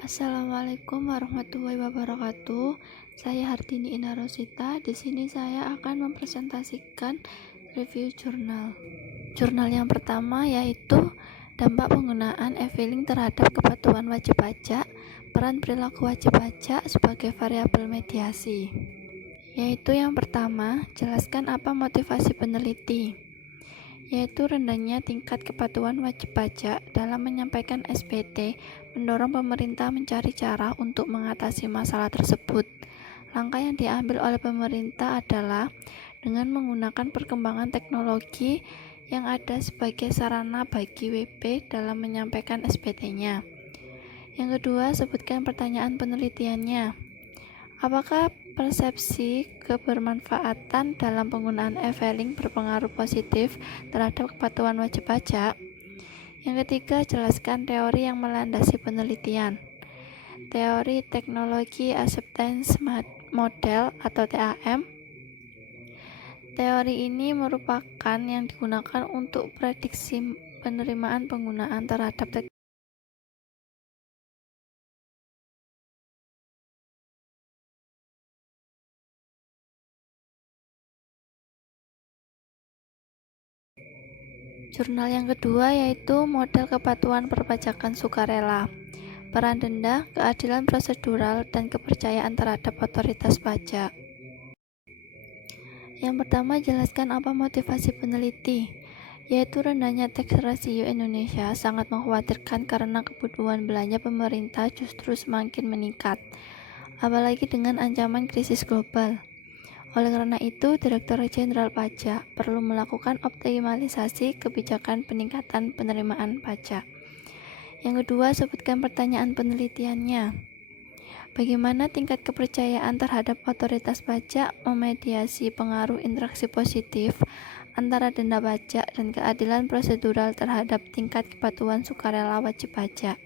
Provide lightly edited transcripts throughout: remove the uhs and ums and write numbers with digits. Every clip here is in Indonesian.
Assalamualaikum warahmatullahi wabarakatuh. Saya Hartini Indah Rosita. Di sini saya akan mempresentasikan review jurnal. Jurnal yang pertama yaitu dampak penggunaan e-filing terhadap kepatuhan wajib pajak, peran perilaku wajib pajak sebagai variabel mediasi. Yaitu yang pertama, jelaskan apa motivasi peneliti. Yaitu rendahnya tingkat kepatuhan wajib pajak dalam menyampaikan SPT mendorong pemerintah mencari cara untuk mengatasi masalah tersebut. Langkah yang diambil oleh pemerintah adalah dengan menggunakan perkembangan teknologi yang ada sebagai sarana bagi WP dalam menyampaikan SPT-nya. Yang kedua, sebutkan pertanyaan penelitiannya. Apakah persepsi kebermanfaatan dalam penggunaan e-filing berpengaruh positif terhadap kepatuhan wajib pajak? Yang ketiga, jelaskan teori yang melandasi penelitian. Teori Teknologi Acceptance Model atau TAM. Teori ini merupakan yang digunakan untuk prediksi penerimaan penggunaan terhadap Jurnal yang kedua yaitu model kepatuhan perpajakan sukarela, peran denda, keadilan prosedural, dan kepercayaan terhadap otoritas pajak. Yang pertama, jelaskan apa motivasi peneliti, yaitu rendahnya tax ratio Indonesia sangat mengkhawatirkan karena kebutuhan belanja pemerintah justru semakin meningkat, apalagi dengan ancaman krisis global. Oleh karena itu, Direktur Jenderal Pajak perlu melakukan optimalisasi kebijakan peningkatan penerimaan pajak. Yang kedua, sebutkan pertanyaan penelitiannya. Bagaimana tingkat kepercayaan terhadap otoritas pajak memediasi pengaruh interaksi positif antara denda pajak dan keadilan prosedural terhadap tingkat kepatuhan sukarela wajib pajak.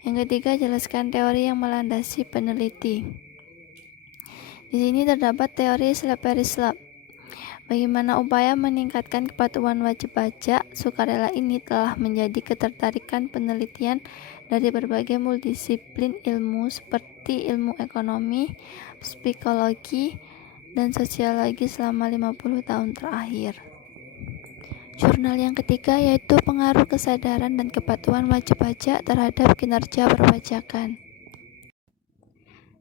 Yang ketiga, jelaskan teori yang melandasi peneliti. Di sini terdapat teori slippery slope. Bagaimana upaya meningkatkan kepatuhan wajib pajak sukarela ini telah menjadi ketertarikan penelitian dari berbagai multidisiplin ilmu seperti ilmu ekonomi, psikologi, dan sosiologi selama 50 tahun terakhir. Jurnal yang ketiga yaitu pengaruh kesadaran dan kepatuhan wajib pajak terhadap kinerja perpajakan.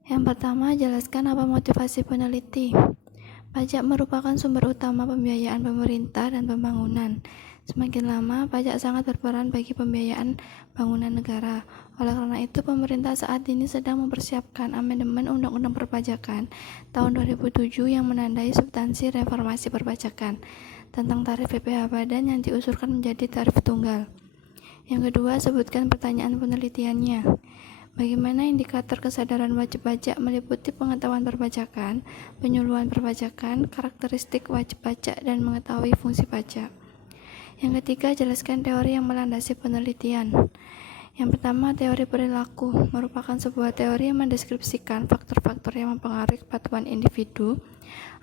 Yang pertama, jelaskan apa motivasi peneliti. Pajak merupakan sumber utama pembiayaan pemerintah dan pembangunan. Semakin lama, pajak sangat berperan bagi pembiayaan bangunan negara. Oleh karena itu, pemerintah saat ini sedang mempersiapkan amandemen Undang-Undang Perpajakan tahun 2007 yang menandai substansi reformasi perpajakan tentang tarif PPh badan yang diusulkan menjadi tarif tunggal. Yang kedua, sebutkan pertanyaan penelitiannya. Bagaimana indikator kesadaran wajib pajak meliputi pengetahuan perpajakan, penyuluhan perpajakan, karakteristik wajib pajak, dan mengetahui fungsi pajak. Yang ketiga, jelaskan teori yang melandasi penelitian. Yang pertama, teori perilaku merupakan sebuah teori yang mendeskripsikan faktor-faktor yang mempengaruhi kepatuhan individu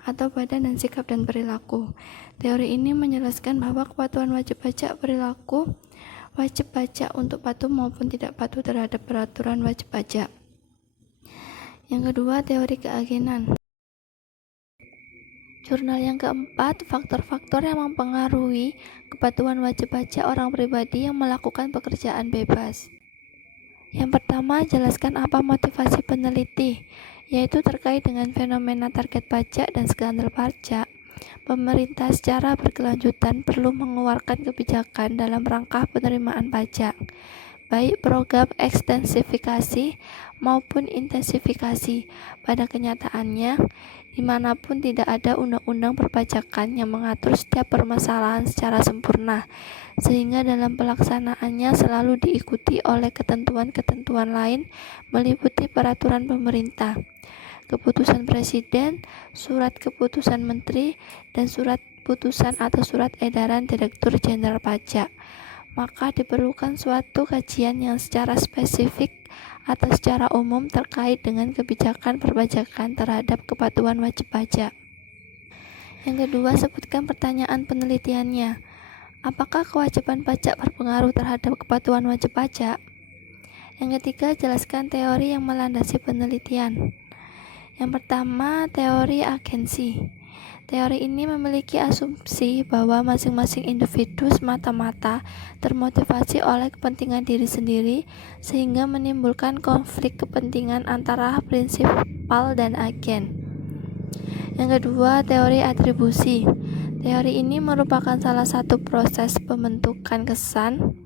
atau badan dan sikap dan perilaku. Teori ini menjelaskan bahwa kepatuhan wajib pajak perilaku wajib pajak untuk patuh maupun tidak patuh terhadap peraturan wajib pajak. Yang kedua, teori keagenan. Jurnal yang keempat, faktor-faktor yang mempengaruhi kepatuhan wajib pajak orang pribadi yang melakukan pekerjaan bebas. Yang pertama, jelaskan apa motivasi peneliti, yaitu terkait dengan fenomena target pajak dan skandal pajak. Pemerintah secara berkelanjutan perlu mengeluarkan kebijakan dalam rangka penerimaan pajak, baik program ekstensifikasi maupun intensifikasi. Pada kenyataannya, dimanapun tidak ada undang-undang perpajakan yang mengatur setiap permasalahan secara sempurna, sehingga dalam pelaksanaannya selalu diikuti oleh ketentuan-ketentuan lain meliputi peraturan pemerintah, keputusan presiden, surat keputusan menteri, dan surat putusan atau surat edaran Direktur Jenderal Pajak. Maka diperlukan suatu kajian yang secara spesifik atau secara umum terkait dengan kebijakan perpajakan terhadap kepatuhan wajib pajak. Yang kedua, sebutkan pertanyaan penelitiannya. Apakah kewajiban pajak berpengaruh terhadap kepatuhan wajib pajak? Yang ketiga, jelaskan teori yang melandasi penelitian. Yang pertama, teori agensi. Teori ini memiliki asumsi bahwa masing-masing individu semata-mata termotivasi oleh kepentingan diri sendiri, sehingga menimbulkan konflik kepentingan antara prinsipal dan agen. Yang kedua, teori atribusi. Teori ini merupakan salah satu proses pembentukan kesan.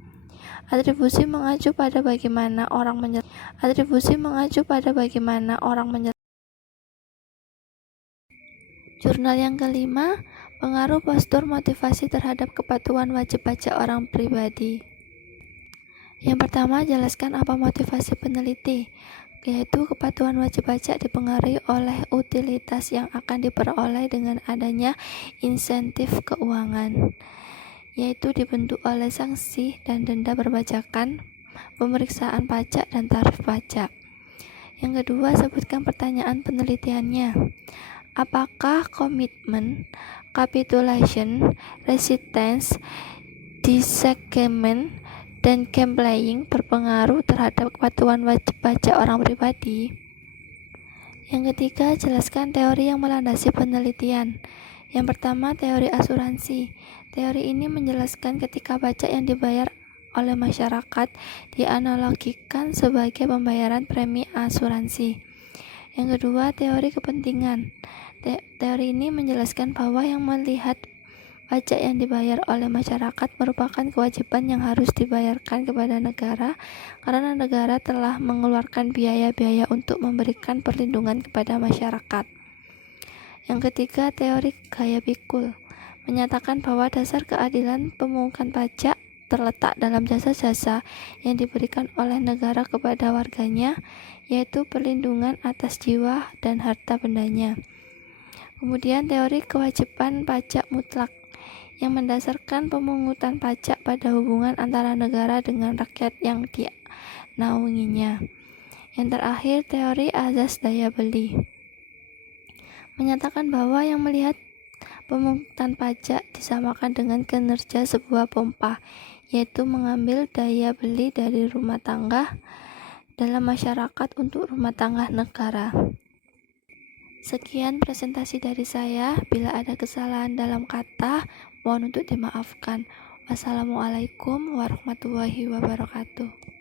Atribusi mengacu pada bagaimana orang Jurnal yang kelima, pengaruh postur motivasi terhadap kepatuhan wajib pajak orang pribadi. Yang pertama, jelaskan apa motivasi peneliti, yaitu kepatuhan wajib pajak dipengaruhi oleh utilitas yang akan diperoleh dengan adanya insentif keuangan, yaitu dibentuk oleh sanksi dan denda perpajakan, pemeriksaan pajak, dan tarif pajak. Yang kedua, sebutkan pertanyaan penelitiannya. Apakah komitmen, capitulation, resistance, disagreement, dan complying berpengaruh terhadap kepatuhan wajib pajak orang pribadi? Yang ketiga, jelaskan teori yang melandasi penelitian. Yang pertama, teori asuransi. Teori ini menjelaskan ketika pajak yang dibayar oleh masyarakat dianalogikan sebagai pembayaran premi asuransi. Yang kedua, teori kepentingan. Teori ini menjelaskan bahwa yang melihat pajak yang dibayar oleh masyarakat merupakan kewajiban yang harus dibayarkan kepada negara karena negara telah mengeluarkan biaya-biaya untuk memberikan perlindungan kepada masyarakat. Yang ketiga, teori gaya pikul menyatakan bahwa dasar keadilan pemungutan pajak terletak dalam jasa-jasa yang diberikan oleh negara kepada warganya, yaitu perlindungan atas jiwa dan harta bendanya. Kemudian teori kewajiban pajak mutlak yang mendasarkan pemungutan pajak pada hubungan antara negara dengan rakyat yang dinaunginya. Yang terakhir, teori azas daya beli menyatakan bahwa yang melihat pemungutan pajak disamakan dengan kinerja sebuah pompa, yaitu mengambil daya beli dari rumah tangga dalam masyarakat untuk rumah tangga negara. Sekian presentasi dari saya. Bila ada kesalahan dalam kata, mohon untuk dimaafkan. Wassalamualaikum warahmatullahi wabarakatuh.